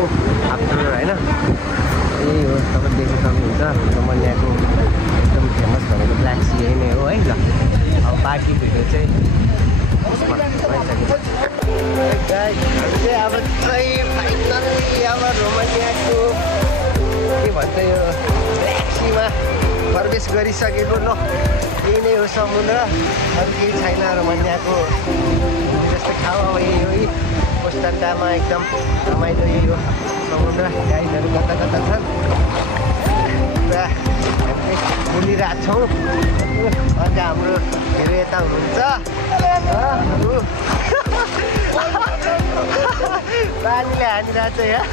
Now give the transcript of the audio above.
रोमानियाको after होइन यही हो तपाईँ देख्न सक्नुहुन्छ रोमानियाको एकदम फेमस भनेको ब्ल्याक सी यही नै हो है ल अब बाँकी भिडियो चाहिँ उसमा भइसकेको अब चाहिँ फाइनल्ली अब रोमानियाको के भन्छ यो ब्ल्याक सीमा प्रवेश गरिसकेको ल यही नै हो समुद्र अरू केही छैन रोमानियाको जस्तो ठाउँ अब यही हो कोस्टान्डामा एकदम रमाइलो यही हो समुद्र गाइडहरू कता कता छन् पुरा बोलिरहेको छौँ अर्को हाम्रो हेर यता हुनुहुन्छ पानीले हानिरहेको छ यहाँ